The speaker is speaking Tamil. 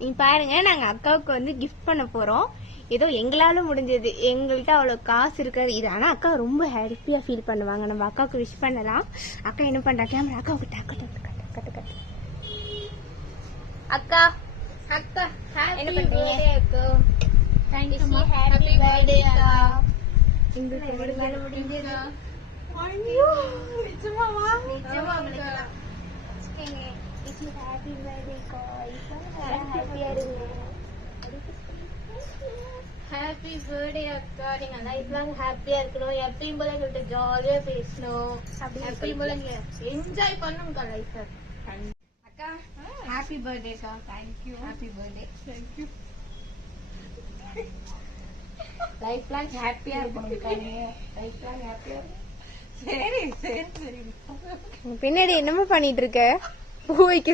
நீ பாருங்க, நாங்க அக்காவுக்கு வந்து கிஃப்ட் பண்ண போறோம். ஏதோ எங்களால முடிஞ்சது. எங்கள்கிட்ட அவ்வளவு காசு இருக்காது இது. ஆனா அக்கா ரொம்ப ஹாப்பியா ஃபீல் பண்ணுவாங்க. நம்ம அக்காவுக்கு விஷ் பண்ணலாம். அக்கா என்ன பண்றா? கேமரா அக்காவுக்கு கட்டு. அக்கா அக்கா என்ன பண்றீங்க? தேங்க்யூ. ஹாப்பி பர்த்டே அக்கா. உங்களுக்கு முடிஞ்சது. ஐயோ நிஜமாவா? நிஜமா உங்களுக்கு ஹாப்பி பர்த்டே காய்ஸ். ஹாப்பியா இருங்க. ஹாப்பி பர்த்டே அக்கா. நீங்க லைஃப் லாங் ஹாப்பியா இருக்கணும். எப்பயும் போல எங்கள்கிட்ட ஜாலியா பேசணும். எப்பயும் போல நீங்க என்ஜாய் பண்ணுங்க லைஃப். அக்கா ஹாப்பி பர்த்டே அக்கா. Thank you. Happy birthday. Thank you. Life long ஹாப்பியா இருக்கணும். லைஃப் லாங் ஹாப்பியா. சரி சரி சரி. பின்னாடி என்னமோ பண்ணிட்டு இருக்க? பூ வைக்க